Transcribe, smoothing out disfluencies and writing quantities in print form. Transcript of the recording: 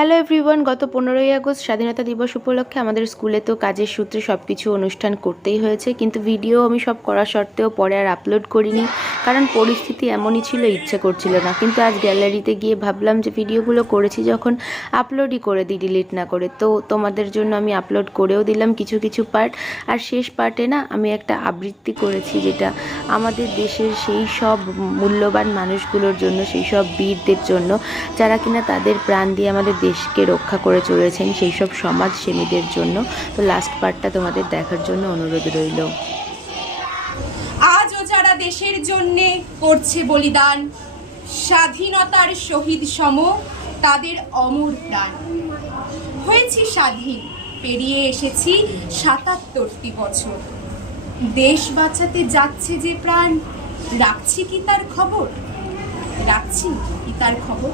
Hello everyone, গত 15ই August স্বাধীনতা দিবস উপলক্ষে আমাদের স্কুলে তো কাজের সূত্রে সব কিছু অনুষ্ঠান করতেই হয়েছে, কিন্তু ভিডিও আমি সব করা সত্ত্বেও পরে আর আপলোড করিনি, কারণ পরিস্থিতি এমনই ছিল, ইচ্ছে করছিল না। কিন্তু আজ গ্যালারিতে গিয়ে ভাবলাম যে ভিডিওগুলো করেছি যখন আপলোডই করে দিই ডিলিট না করে। তো তোমাদের জন্য আমি আপলোড করেও দিলাম কিছু কিছু পার্ট। আর শেষ পার্টে না আমি একটা আবৃত্তি করেছি, যেটা আমাদের দেশের সেই সব মূল্যবান মানুষগুলোর জন্য, সেই সব বীরদের জন্য যারা কিনা তাদের প্রাণ দিয়ে আমাদের দেশকে রক্ষা করে চলেছেন, সেই সব সমাজসেবীদের জন্য। তো লাস্ট পার্টটা তোমাদের দেখার জন্য অনুরোধ রইল। আজও যারা দেশের জন্যে করছে বলিদান, স্বাধীনতার শহীদ সম তাদের অমর প্রাণ। হয়েছি স্বাধীন, পেরিয়ে এসেছি ৭৭টি বছর। দেশ বাঁচাতে যাচ্ছে যে প্রাণ, রাখছি কি তার খবর? রাখছি কি তার খবর?